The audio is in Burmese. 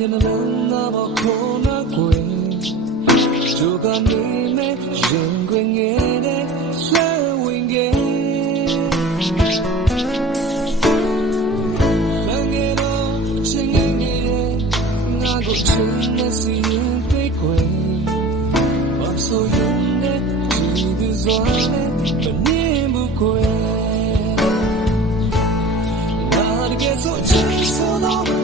ရင်လည်းနာမခေါ်နာကွယ်ကျိုးကနေမဲ့ရင်ခွင်ငယ်တဲ့ဆွဲဝင်ငယ်လမ်းငယ်တော့ချင်းငယ်ငယ်ငါကိုချင်းနဲ့စီရင်တွေ့ခွယ်ဘာဆိုရင်နဲ့ဒီဒီဇွာနဲ့ဘယ်နည်းဘူးကွယ်ငါတကယ်ဆိုချင်ဆိုတော့